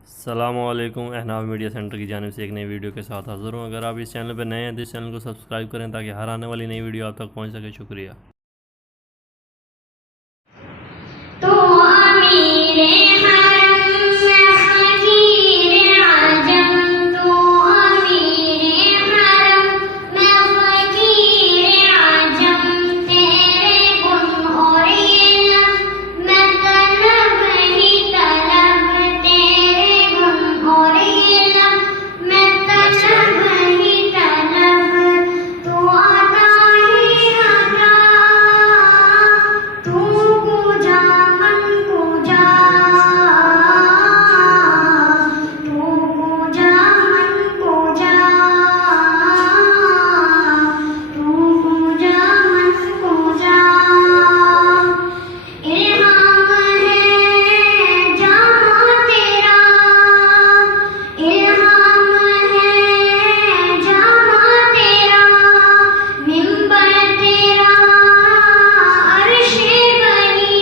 अस्सलामुअलैकुम। अहनाफ media centre की जानिब से एक नई वीडियो के साथ हाज़िर हूँ। अगर आप इस चैनल पर नए हैं तो इस चैनल को सब्सक्राइब करें ताकि हर आने वाली नई वीडियो आप तक पहुँच सके। शुक्रिया। तो अमीरे हरम में फकीर आजम, तो अमीरे हरम में फकीर आजम, तेरे गुण और इल्म में तलब ही तलब, तेरे गुण और इल्म में तलब ही तलब। तू आता ही आता, तू पूजा मन पूजा, तू पूजा मन पूजा, तू पूजा मन पूजा। इल्हाम है जामा तेरा, इल्हाम है जामा तेरा, मिंबर तेरा अर्शे बनी,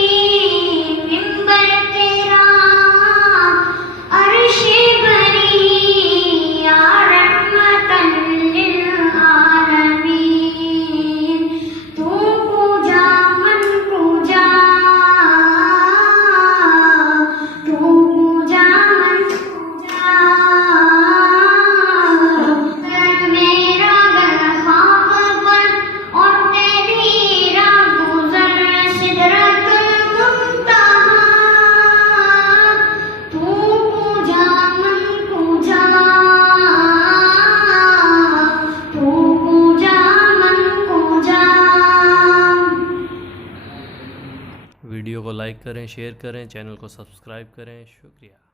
मिंबर तेरा अर्शे बनी, या रहमतन लिल आलमीन। तू पूजा मन पूजा, तू पूजा मन पूजा। मेरा गर खाक पर और तेरी राह गुज़र सिदरतुल मुंतहा, तू पूजा मन पूजा, तू पूजा मन पूजा। वीडियो को लाइक करें, शेयर करें, चैनल को सब्सक्राइब करें। शुक्रिया।